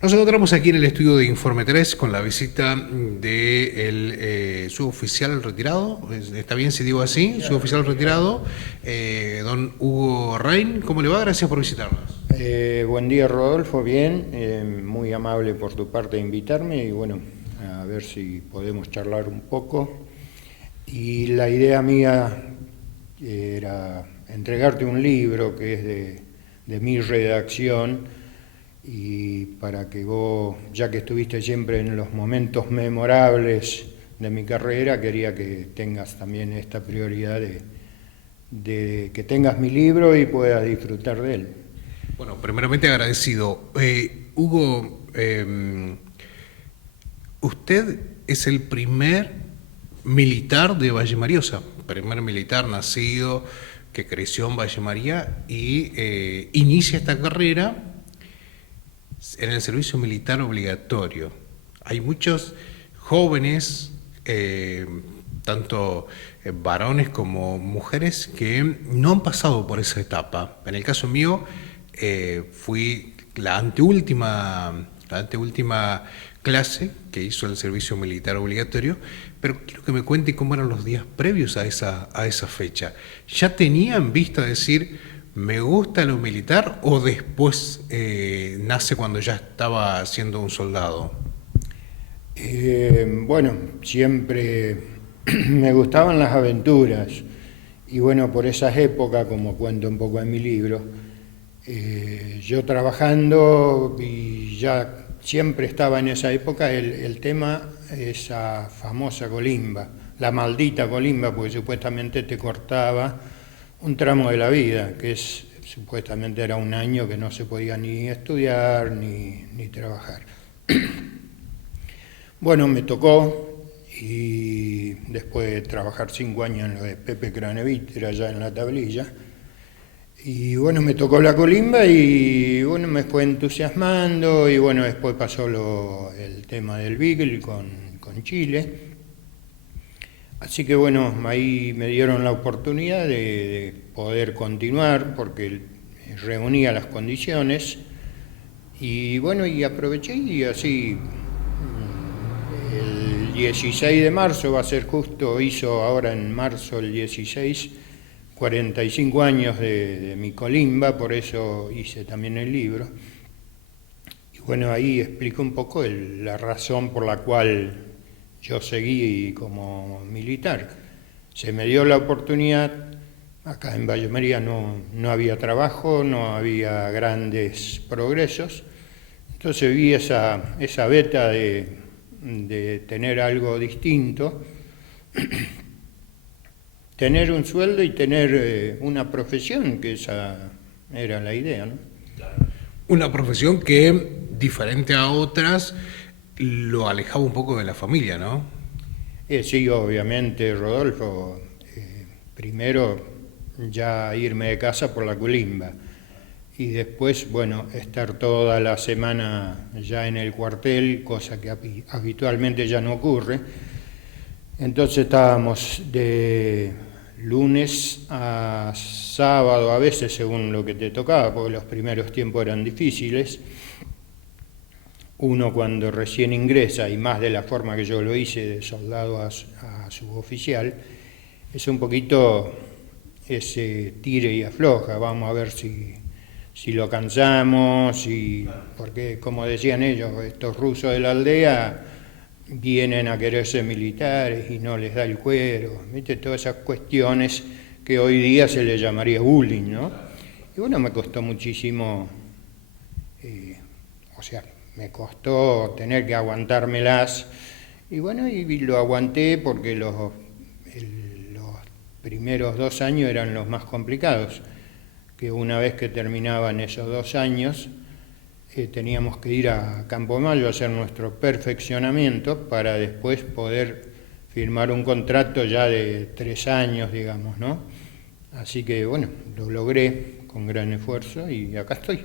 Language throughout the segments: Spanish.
Nos encontramos aquí en el estudio de Informe 3 con la visita de suboficial retirado, ¿está bien si digo así? Suboficial retirado, don Hugo Rein. ¿Cómo le va? Gracias por visitarnos. Buen día, Rodolfo, bien, muy amable por tu parte de invitarme y bueno, a ver si podemos charlar un poco. Y la idea mía era entregarte un libro que es de mi redacción, y para que vos, ya que estuviste siempre en los momentos memorables de mi carrera, quería que tengas también esta prioridad de que tengas mi libro y puedas disfrutar de él. Bueno, primeramente agradecido. Hugo, usted es el primer militar de Valle María, o sea, primer militar nacido que creció en Valle María y inicia esta carrera en el servicio militar obligatorio. Hay muchos jóvenes, tanto varones como mujeres, que no han pasado por esa etapa. En el caso mío, fui la anteúltima clase que hizo el servicio militar obligatorio, pero quiero que me cuente cómo eran los días previos a esa fecha. ¿Ya tenía en vista decir me gusta lo militar o después nace cuando ya estaba siendo un soldado? Bueno, siempre me gustaban las aventuras y bueno, por esas épocas, como cuento un poco en mi libro, yo trabajando y ya siempre estaba en esa época el tema, esa famosa colimba, la maldita colimba, porque supuestamente te cortaba un tramo de la vida, que supuestamente era un año que no se podía ni estudiar ni trabajar. Bueno, me tocó, y después de trabajar 5 años en lo de Pepe Craneviter, allá en La Tablilla, y bueno, me tocó la colimba y bueno, me fue entusiasmando, y bueno, después pasó el tema del Beagle con Chile. Así que bueno, ahí me dieron la oportunidad de poder continuar porque reunía las condiciones y bueno, y aproveché y así el 16 de marzo va a ser justo, hizo ahora en marzo el 16, 45 años de mi colimba, por eso hice también el libro. Y bueno, ahí explico un poco la razón por la cual yo seguí como militar. Se me dio la oportunidad, acá en Valle María no había trabajo, no había grandes progresos, entonces vi esa beta de tener algo distinto, tener un sueldo y tener una profesión, que esa era la idea, ¿no? Una profesión que, diferente a otras, lo alejaba un poco de la familia, ¿no? Sí, obviamente, Rodolfo. Primero ya irme de casa por la colimba y después, bueno, estar toda la semana ya en el cuartel, cosa que habitualmente ya no ocurre. Entonces estábamos de lunes a sábado, a veces según lo que te tocaba, porque los primeros tiempos eran difíciles. Uno cuando recién ingresa, y más de la forma que yo lo hice, de soldado a suboficial, es un poquito ese tire y afloja, vamos a ver si lo cansamos, porque como decían ellos, estos rusos de la aldea vienen a querer ser militares y no les da el cuero, ¿viste? Todas esas cuestiones que hoy día se le llamaría bullying, ¿no? Y bueno, me costó muchísimo, me costó tener que aguantármelas, y bueno, y lo aguanté porque los primeros 2 años eran los más complicados, que una vez que terminaban esos 2 años, teníamos que ir a Campo Mayo a hacer nuestro perfeccionamiento para después poder firmar un contrato ya de 3 años, digamos, ¿no? Así que bueno, lo logré con gran esfuerzo y acá estoy.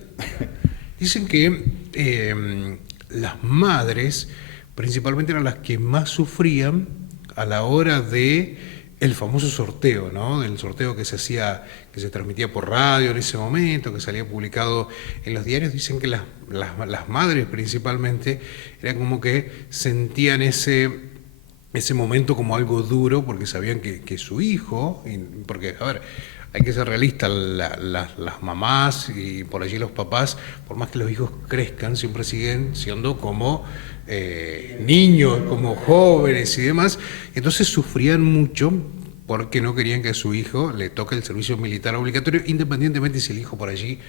Dicen que las madres principalmente eran las que más sufrían a la hora de el famoso sorteo, ¿no? Del sorteo que se hacía, que se transmitía por radio en ese momento, que salía publicado en los diarios. Dicen que las madres principalmente eran como que sentían ese momento como algo duro porque sabían que su hijo, porque, a ver, hay que ser realistas, las mamás y por allí los papás, por más que los hijos crezcan, siempre siguen siendo como niños, como jóvenes y demás. Entonces sufrían mucho porque no querían que a su hijo le toque el servicio militar obligatorio, independientemente si el hijo por allí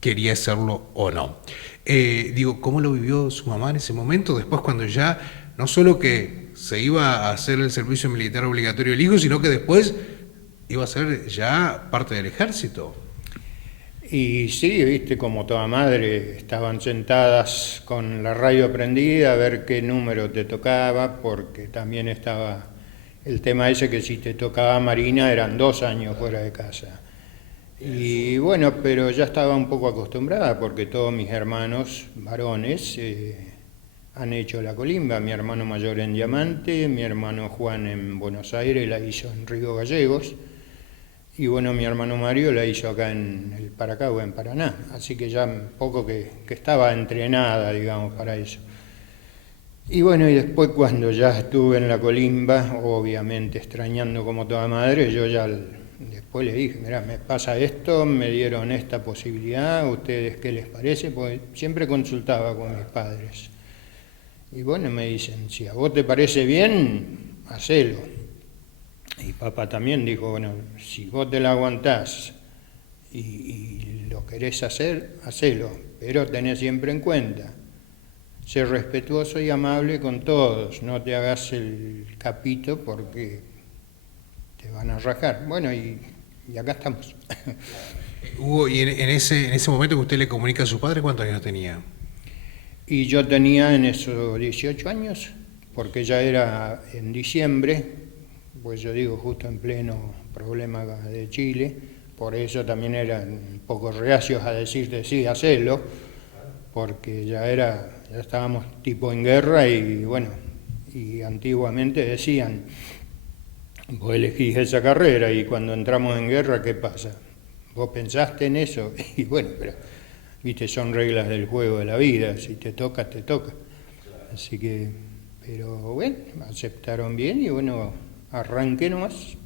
quería hacerlo o no. Digo, ¿cómo lo vivió su mamá en ese momento? Después cuando ya, no solo que se iba a hacer el servicio militar obligatorio el hijo, sino que después iba a ser ya parte del ejército. Y sí, viste, como toda madre, estaban sentadas con la radio prendida a ver qué número te tocaba, porque también estaba el tema ese que si te tocaba Marina eran 2 años fuera de casa. Y bueno, pero ya estaba un poco acostumbrada porque todos mis hermanos varones han hecho la colimba. Mi hermano mayor en Diamante, mi hermano Juan en Buenos Aires la hizo en Río Gallegos. Y bueno, mi hermano Mario la hizo acá en el Paracagua, en Paraná, así que ya un poco que estaba entrenada, digamos, para eso. Y bueno, y después cuando ya estuve en la colimba, obviamente extrañando como toda madre, yo ya después le dije, mirá, me pasa esto, me dieron esta posibilidad, ¿a ustedes qué les parece? Porque siempre consultaba con mis padres. Y bueno, me dicen, si a vos te parece bien, hacelo. Y papá también dijo, bueno, si vos te la aguantás y lo querés hacer, hacelo, pero tenés siempre en cuenta, ser respetuoso y amable con todos, no te hagas el capito porque te van a rajar. Bueno, y acá estamos. Hugo, y en ese momento que usted le comunica a su padre, ¿cuántos años tenía? Y yo tenía en esos 18 años, porque ya era en diciembre, pues yo digo justo en pleno problema de Chile, por eso también eran un poco reacios a decirte sí, hacelo, porque ya estábamos tipo en guerra y bueno, y antiguamente decían, vos elegís esa carrera y cuando entramos en guerra, ¿qué pasa? ¿Vos pensaste en eso? Y bueno, pero viste, son reglas del juego de la vida, si te toca, te toca. Así que, pero bueno, aceptaron bien y bueno, arranqué nomás.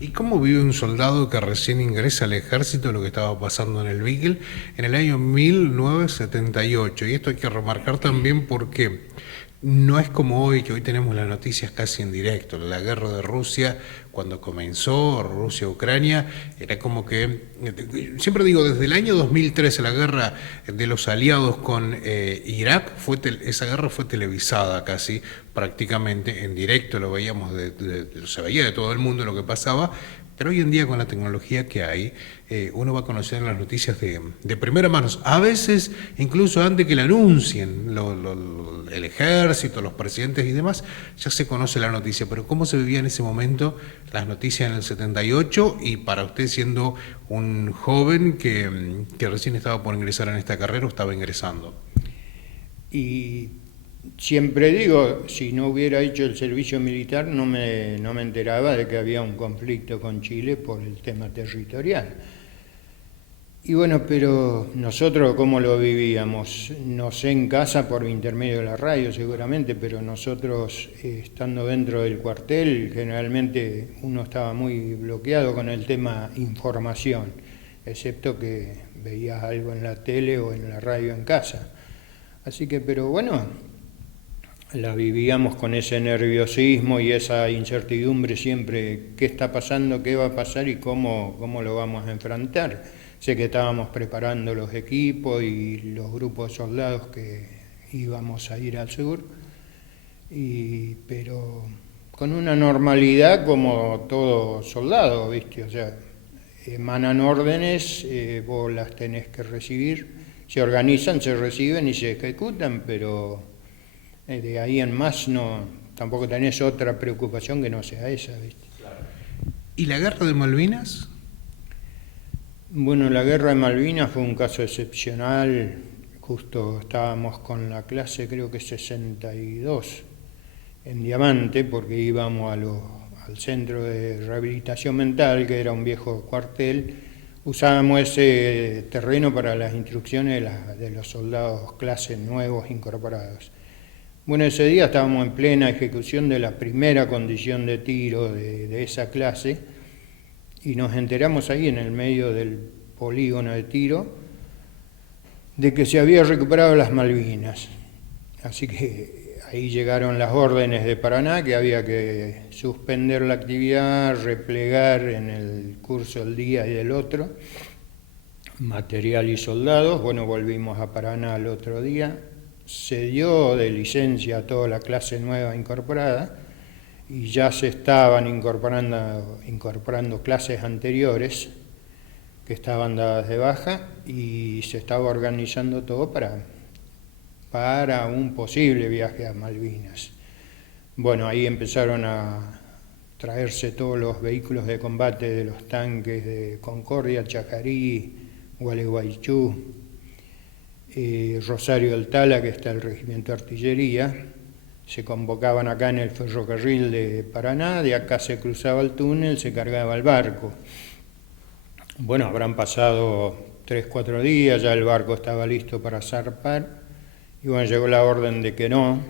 ¿Y cómo vive un soldado que recién ingresa al ejército lo que estaba pasando en el Beagle en el año 1978? Y esto hay que remarcar también porque no es como hoy, que hoy tenemos las noticias casi en directo. La guerra de Rusia, cuando comenzó, Rusia-Ucrania, era como que, siempre digo, desde el año 2013, la guerra de los aliados con Irak, esa guerra fue televisada casi, prácticamente, en directo, lo veíamos, se veía de todo el mundo lo que pasaba. Pero hoy en día con la tecnología que hay, uno va a conocer las noticias de primera mano, a veces incluso antes que la anuncien el ejército, los presidentes y demás, ya se conoce la noticia. Pero ¿cómo se vivía en ese momento las noticias en el 78 y para usted siendo un joven que recién estaba por ingresar en esta carrera o estaba ingresando? Y siempre digo, si no hubiera hecho el servicio militar no me enteraba de que había un conflicto con Chile por el tema territorial. Y bueno, pero nosotros ¿cómo lo vivíamos? No sé en casa por intermedio de la radio seguramente, pero nosotros estando dentro del cuartel generalmente uno estaba muy bloqueado con el tema información, excepto que veías algo en la tele o en la radio en casa. Así que, pero bueno, la vivíamos con ese nerviosismo y esa incertidumbre siempre, qué está pasando, qué va a pasar y cómo lo vamos a enfrentar. Sé que estábamos preparando los equipos y los grupos de soldados que íbamos a ir al sur, pero con una normalidad como todo soldado, ¿viste? O sea, emanan órdenes, vos las tenés que recibir, se organizan, se reciben y se ejecutan, pero de ahí en más tampoco tenés otra preocupación que no sea esa, ¿viste? ¿Y la guerra de Malvinas? Bueno, la guerra de Malvinas fue un caso excepcional, justo estábamos con la clase creo que 62 en Diamante, porque íbamos al centro de rehabilitación mental, que era un viejo cuartel, usábamos ese terreno para las instrucciones de los soldados clases nuevos incorporados. Bueno, ese día estábamos en plena ejecución de la primera condición de tiro de esa clase y nos enteramos ahí en el medio del polígono de tiro de que se había recuperado las Malvinas. Así que ahí llegaron las órdenes de Paraná, que había que suspender la actividad, replegar en el curso del día y del otro, material y soldados. Bueno, volvimos a Paraná al otro día, se dio de licencia a toda la clase nueva incorporada y ya se estaban incorporando clases anteriores que estaban dadas de baja y se estaba organizando todo para un posible viaje a Malvinas. Bueno, ahí empezaron a traerse todos los vehículos de combate de los tanques de Concordia, Chacarí, Gualeguaychú, Rosario del Tala, que está el regimiento de artillería. Se convocaban acá en el ferrocarril de Paraná, de acá se cruzaba el túnel, se cargaba el barco. Bueno, habrán pasado 3-4 días, ya el barco estaba listo para zarpar, y bueno, llegó la orden de que no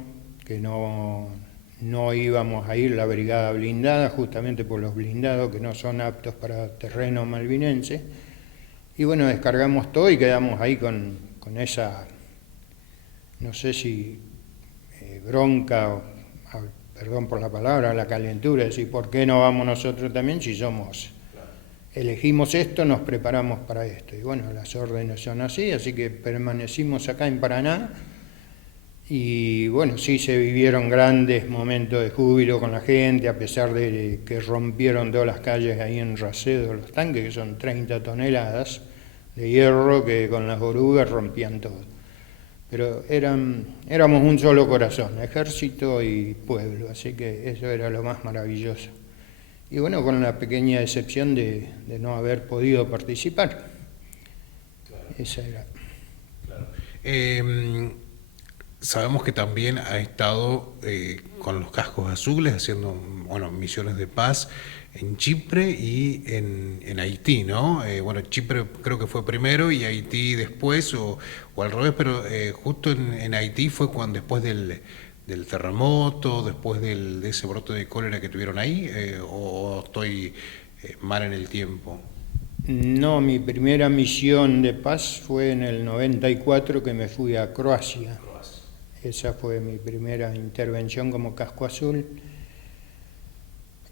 íbamos a ir la brigada blindada, justamente por los blindados que no son aptos para terreno malvinense, y bueno, descargamos todo y quedamos ahí con esa, no sé si bronca, o, perdón por la palabra, la calentura, es decir, ¿por qué no vamos nosotros también si elegimos esto, nos preparamos para esto? Y bueno, las órdenes son así que permanecimos acá en Paraná y bueno, sí se vivieron grandes momentos de júbilo con la gente, a pesar de que rompieron todas las calles ahí en Racedo los tanques, que son 30 toneladas de hierro que con las orugas rompían todo. Pero éramos un solo corazón, ejército y pueblo, así que eso era lo más maravilloso. Y bueno, con la pequeña excepción de no haber podido participar. Claro. Esa era. Claro. Sabemos que también ha estado con los cascos azules haciendo misiones de paz en Chipre y en Haití, ¿no? Chipre creo que fue primero y Haití después, o al revés, pero justo en Haití fue cuando después del terremoto, después de ese brote de cólera que tuvieron ahí, o estoy mal en el tiempo. No, mi primera misión de paz fue en el 94, que me fui a Croacia. Esa fue mi primera intervención como casco azul.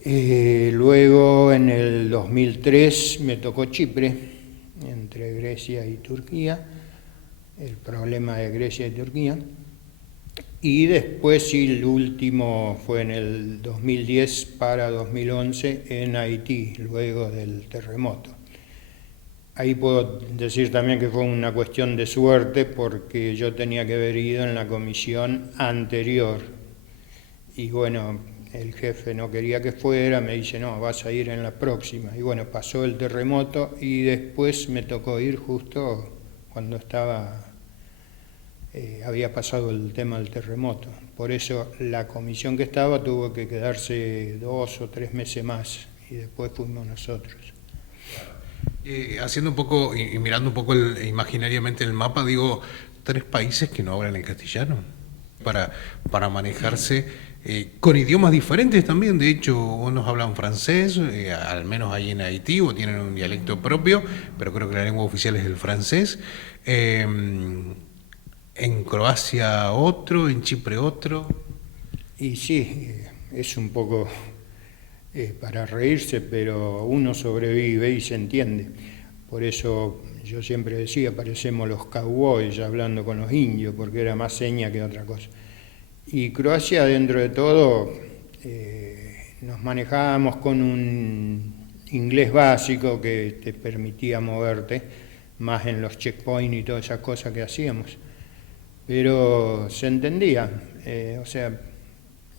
Luego, en el 2003, me tocó Chipre, entre Grecia y Turquía, el problema de Grecia y Turquía. Y después, sí, el último fue en el 2010 para 2011 en Haití, luego del terremoto. Ahí puedo decir también que fue una cuestión de suerte, porque yo tenía que haber ido en la comisión anterior. Y bueno, el jefe no quería que fuera, me dice, no, vas a ir en la próxima. Y bueno, pasó el terremoto y después me tocó ir justo cuando había pasado el tema del terremoto. Por eso la comisión que estaba tuvo que quedarse 2 o 3 meses más y después fuimos nosotros. Haciendo un poco y mirando un poco imaginariamente el mapa, digo, 3 países que no hablan en castellano para manejarse con idiomas diferentes también. De hecho, unos hablan francés, al menos ahí en Haití, o tienen un dialecto propio, pero creo que la lengua oficial es el francés. En Croacia otro, en Chipre otro. Y sí, es un poco para reírse, pero uno sobrevive y se entiende. Por eso yo siempre decía, parecemos los cowboys hablando con los indios, porque era más seña que otra cosa. Y Croacia, dentro de todo, nos manejábamos con un inglés básico que te permitía moverte, más en los checkpoints y todas esas cosas que hacíamos. Pero se entendía,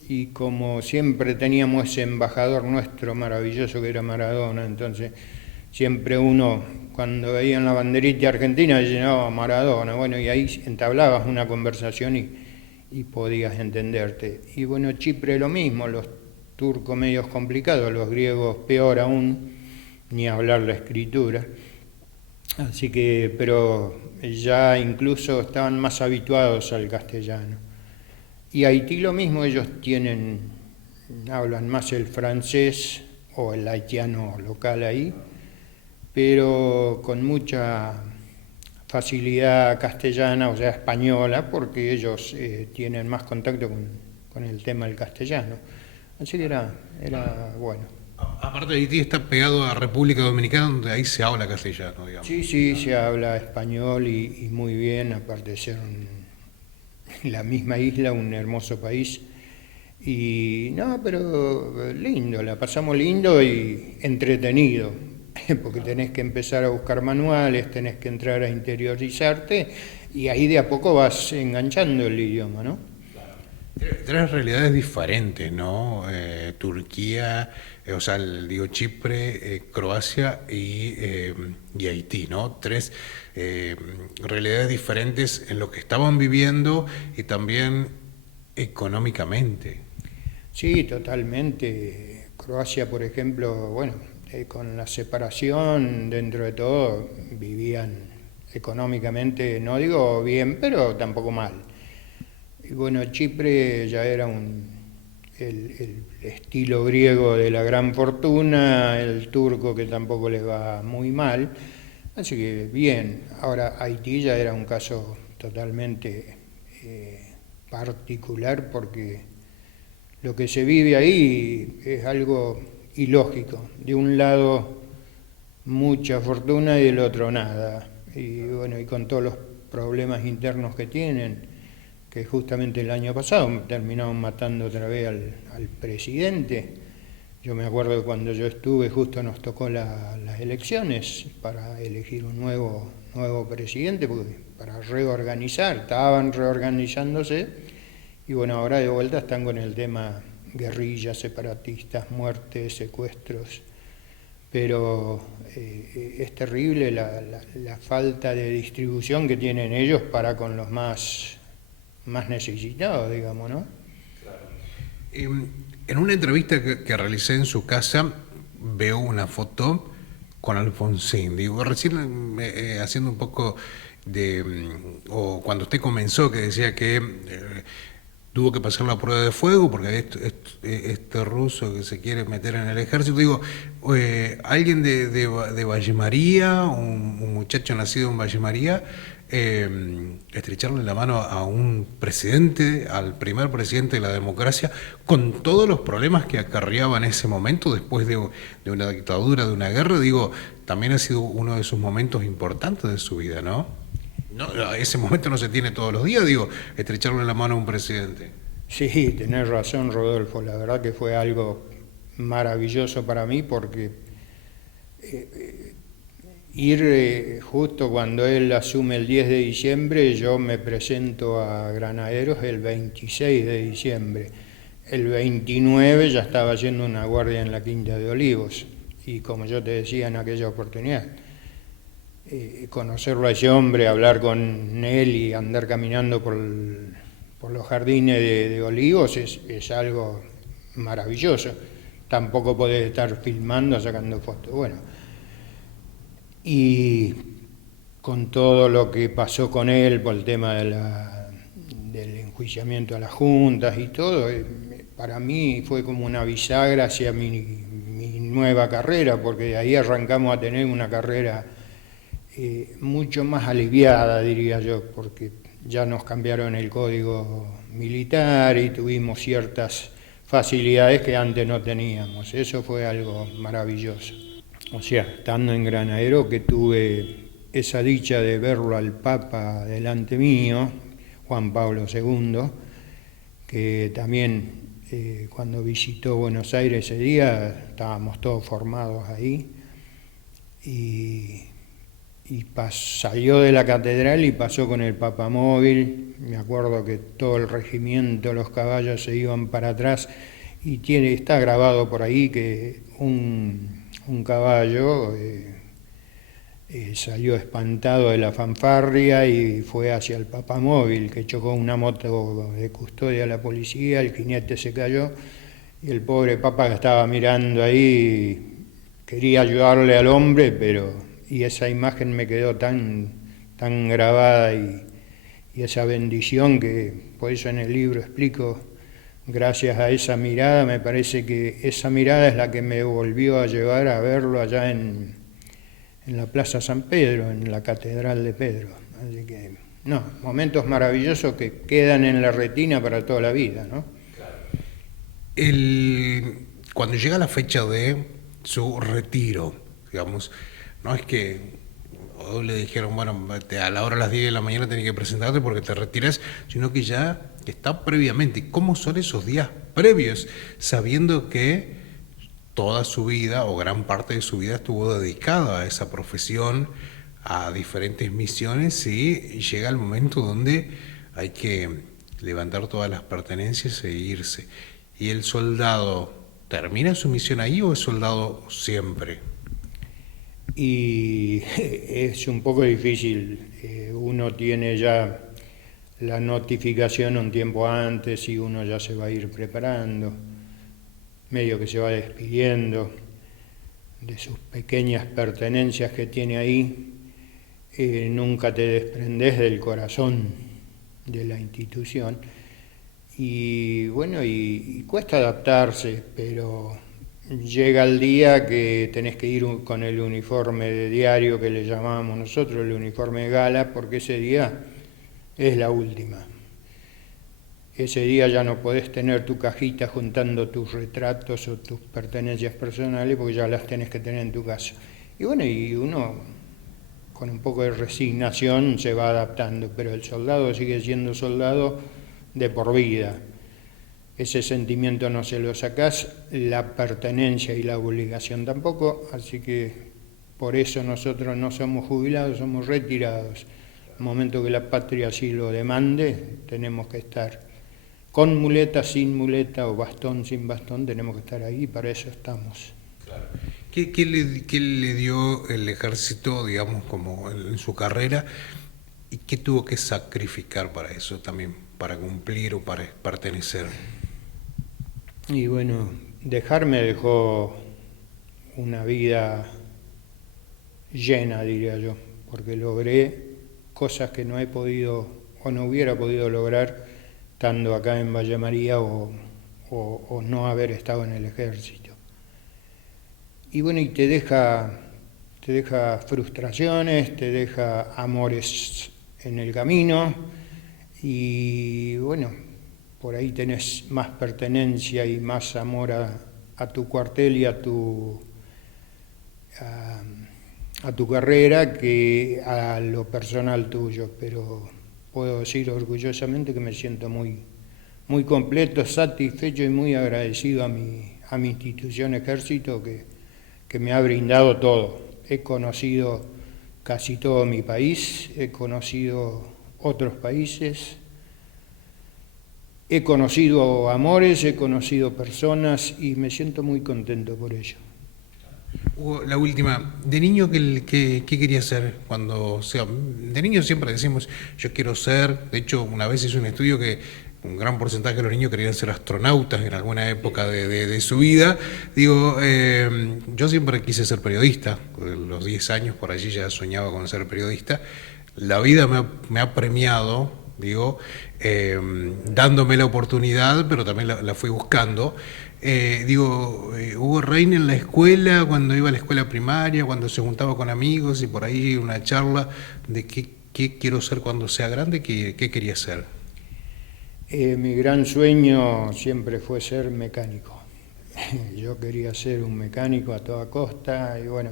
y como siempre teníamos ese embajador nuestro maravilloso que era Maradona, entonces siempre uno, cuando veían la banderita argentina, decía, no, Maradona, bueno, y ahí entablabas una conversación y podías entenderte. Y bueno, Chipre lo mismo, los turcos medios complicados, los griegos peor aún, ni hablar la escritura. Así que, pero ya incluso estaban más habituados al castellano. Y Haití lo mismo, ellos hablan más el francés o el haitiano local ahí, pero con mucha facilidad castellana, o sea, española, porque ellos tienen más contacto con el tema del castellano. Así que era bueno. Aparte de Haití está pegado a República Dominicana, donde ahí se habla castellano, digamos. Sí, se habla español y muy bien, aparte de ser la misma isla, un hermoso país. Y no, pero lindo, la pasamos lindo y entretenido, porque tenés que empezar a buscar manuales, tenés que entrar a interiorizarte y ahí de a poco vas enganchando el idioma, ¿no? Tres realidades diferentes, ¿no? Turquía, o sea, digo Chipre, Croacia y Haití, ¿no? Tres realidades diferentes en lo que estaban viviendo y también económicamente. Sí, totalmente. Croacia, por ejemplo, bueno, con la separación, dentro de todo, vivían económicamente, no digo bien, pero tampoco mal. Y bueno, Chipre ya era el estilo griego de la gran fortuna, el turco que tampoco les va muy mal, así que bien. Ahora Haití ya era un caso totalmente particular porque lo que se vive ahí es algo ilógico. De un lado mucha fortuna y del otro nada. Y bueno, y con todos los problemas internos que tienen, que justamente el año pasado terminaron matando otra vez al presidente. Yo me acuerdo que cuando yo estuve justo nos tocó las elecciones para elegir un nuevo presidente, para reorganizar, estaban reorganizándose. Y bueno, ahora de vuelta están con el tema guerrillas, separatistas, muertes, secuestros. Pero es terrible la falta de distribución que tienen ellos para con los más necesitados, digamos, ¿no? Claro. En una entrevista que realicé en su casa, veo una foto con Alfonsín. Digo, recién haciendo un poco o cuando usted comenzó, que decía que tuvo que pasar la prueba de fuego porque este ruso que se quiere meter en el ejército, digo, alguien de Valle María, un muchacho nacido en Valle María, estrecharle la mano a un presidente, al primer presidente de la democracia, con todos los problemas que acarreaba en ese momento, después de una dictadura, de una guerra, digo, también ha sido uno de sus momentos importantes de su vida, ¿no? No, ese momento no se tiene todos los días, digo, estrecharle la mano a un presidente. Sí, tenés razón, Rodolfo, la verdad que fue algo maravilloso para mí porque ir justo cuando él asume el 10 de diciembre, yo me presento a Granaderos el 26 de diciembre. El 29 ya estaba haciendo una guardia en la Quinta de Olivos y como yo te decía en aquella oportunidad, conocerlo a ese hombre, hablar con él y andar caminando por los jardines de Olivos es algo maravilloso. Tampoco podés estar filmando, sacando fotos. Bueno, y con todo lo que pasó con él por el tema del enjuiciamiento a las juntas y todo, para mí fue como una bisagra hacia mi nueva carrera, porque de ahí arrancamos a tener una carrera mucho más aliviada, diría yo, porque ya nos cambiaron el código militar y tuvimos ciertas facilidades que antes no teníamos. Eso fue algo maravilloso. O sea, estando en Granadero, que tuve esa dicha de verlo al Papa delante mío, Juan Pablo II, que también cuando visitó Buenos Aires ese día, estábamos todos formados ahí, y salió de la catedral y pasó con el papamóvil. Me acuerdo que todo el regimiento, los caballos se iban para atrás y está grabado por ahí que un caballo salió espantado de la fanfarria y fue hacia el papamóvil, que chocó una moto de custodia a la policía, el jinete se cayó y el pobre Papa que estaba mirando ahí quería ayudarle al hombre, y esa imagen me quedó tan grabada y esa bendición que por eso en el libro explico, gracias a esa mirada, me parece que esa mirada es la que me volvió a llevar a verlo allá en la Plaza San Pedro, en la Catedral de Pedro. Así que, no, momentos maravillosos que quedan en la retina para toda la vida, ¿no? Cuando llega la fecha de su retiro, digamos, no es que hoy le dijeron, bueno, a la hora de las 10 de la mañana tenés que presentarte porque te retiras, sino que ya está previamente. ¿Cómo son esos días previos, sabiendo que toda su vida o gran parte de su vida estuvo dedicada a esa profesión, a diferentes misiones, y llega el momento donde hay que levantar todas las pertenencias e irse? ¿Y el soldado termina su misión ahí o es soldado siempre? Y es un poco difícil, uno tiene ya la notificación un tiempo antes y uno ya se va a ir preparando, medio que se va despidiendo de sus pequeñas pertenencias que tiene ahí, nunca te desprendes del corazón de la institución y bueno, y cuesta adaptarse, pero llega el día que tenés que ir con el uniforme de diario que le llamamos nosotros, el uniforme de gala, porque ese día es la última. Ese día ya no podés tener tu cajita juntando tus retratos o tus pertenencias personales porque ya las tenés que tener en tu casa. Y bueno, y uno con un poco de resignación se va adaptando, pero el soldado sigue siendo soldado de por vida. Ese sentimiento no se lo sacás, la pertenencia y la obligación tampoco, así que por eso nosotros no somos jubilados, somos retirados. En el momento que la patria así lo demande, tenemos que estar con muleta, sin muleta o bastón, sin bastón, tenemos que estar ahí y para eso estamos. Claro. ¿Qué le dio el ejército, digamos, como en su carrera, y qué tuvo que sacrificar para eso también, para cumplir o para pertenecer? Y bueno, me dejó una vida llena, diría yo, porque logré cosas que no he podido o no hubiera podido lograr estando acá en Valle María o no haber estado en el ejército. Y bueno, y te deja frustraciones, te deja amores en el camino y bueno, por ahí tenés más pertenencia y más amor a tu cuartel y a tu carrera que a lo personal tuyo, pero puedo decir orgullosamente que me siento muy, muy completo, satisfecho y muy agradecido a mi institución Ejército que me ha brindado todo. He conocido casi todo mi país, he conocido otros países, he conocido amores, he conocido personas y me siento muy contento por ello. La última, de niño, ¿qué quería ser cuando sea? De niño siempre decimos, yo quiero ser, de hecho una vez hice un estudio que un gran porcentaje de los niños querían ser astronautas en alguna época de su vida. Digo, yo siempre quise ser periodista, a los 10 años por allí ya soñaba con ser periodista. La vida me ha premiado, digo, dándome la oportunidad, pero también la fui buscando. Hubo Reina en la escuela, cuando iba a la escuela primaria, cuando se juntaba con amigos y por ahí una charla de qué quiero ser cuando sea grande, qué quería ser. Mi gran sueño siempre fue ser mecánico. Yo quería ser un mecánico a toda costa y bueno,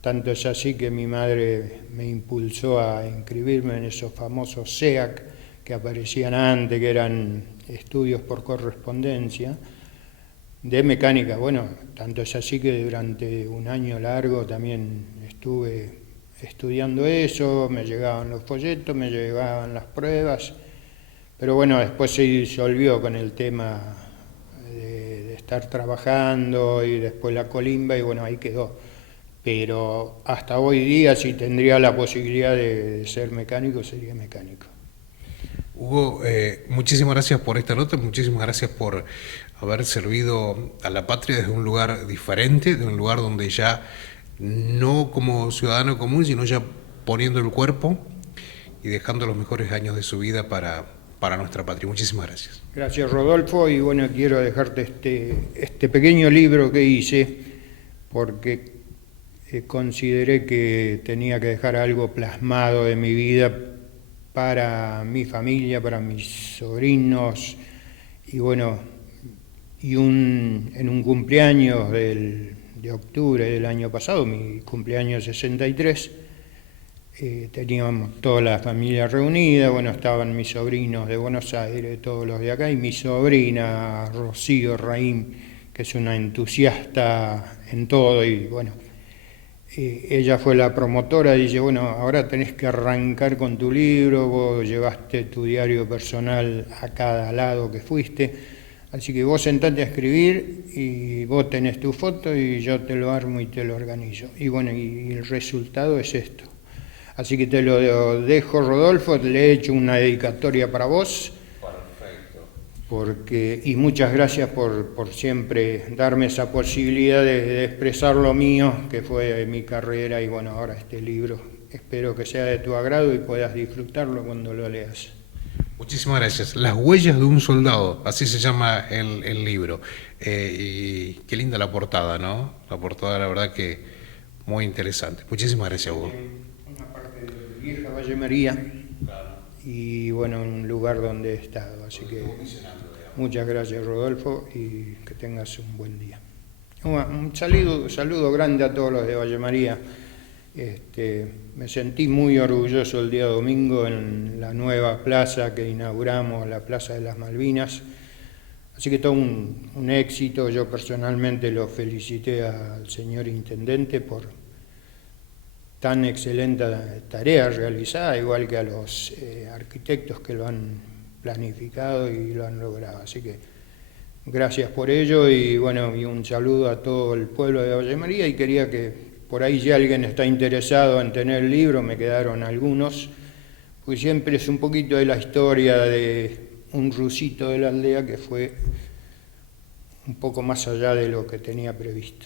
tanto es así que mi madre me impulsó a inscribirme en esos famosos SEAC que aparecían antes, que eran estudios por correspondencia de mecánica. Bueno, tanto es así que durante un año largo también estuve estudiando eso, me llegaban los folletos, me llegaban las pruebas, pero bueno, después se disolvió con el tema de estar trabajando y después la colimba y bueno, ahí quedó. Pero hasta hoy día, si tendría la posibilidad de ser mecánico, sería mecánico. Hugo, muchísimas gracias por esta nota, muchísimas gracias por haber servido a la patria desde un lugar diferente, de un lugar donde ya no como ciudadano común, sino ya poniendo el cuerpo y dejando los mejores años de su vida para nuestra patria. Muchísimas gracias. Gracias, Rodolfo, y bueno, quiero dejarte este pequeño libro que hice, porque consideré que tenía que dejar algo plasmado de mi vida para mi familia, para mis sobrinos, y bueno, en un cumpleaños de octubre del año pasado, mi cumpleaños 63, teníamos toda la familia reunida, bueno, estaban mis sobrinos de Buenos Aires, todos los de acá, y mi sobrina Rocío Raín, que es una entusiasta en todo, y bueno, ella fue la promotora, dice, bueno, ahora tenés que arrancar con tu libro, vos llevaste tu diario personal a cada lado que fuiste, así que vos sentate a escribir y vos tenés tu foto y yo te lo armo y te lo organizo. Y bueno, y el resultado es esto. Así que te lo dejo, Rodolfo, le he hecho una dedicatoria para vos. Y muchas gracias por siempre darme esa posibilidad de expresar lo mío, que fue mi carrera, y bueno, ahora este libro. Espero que sea de tu agrado y puedas disfrutarlo cuando lo leas. Muchísimas gracias. Las huellas de un soldado, así se llama el libro. Y qué linda la portada, ¿no? La portada, la verdad que muy interesante. Muchísimas gracias, Hugo. Una parte de Vieja Valle María, claro. Y bueno, un lugar donde he estado, así que muchas gracias, Rodolfo, y que tengas un buen día. Un saludo grande a todos los de Valle María. Me sentí muy orgulloso el día domingo en la nueva plaza que inauguramos, la Plaza de las Malvinas. Así que todo un éxito. Yo personalmente lo felicité al señor intendente por tan excelente tarea realizada, igual que a los arquitectos que lo han planificado y lo han logrado. Así que gracias por ello, y bueno, y un saludo a todo el pueblo de Valle María, y quería que por ahí, si alguien está interesado en tener el libro, me quedaron algunos, porque siempre es un poquito de la historia de un rusito de la aldea que fue un poco más allá de lo que tenía previsto.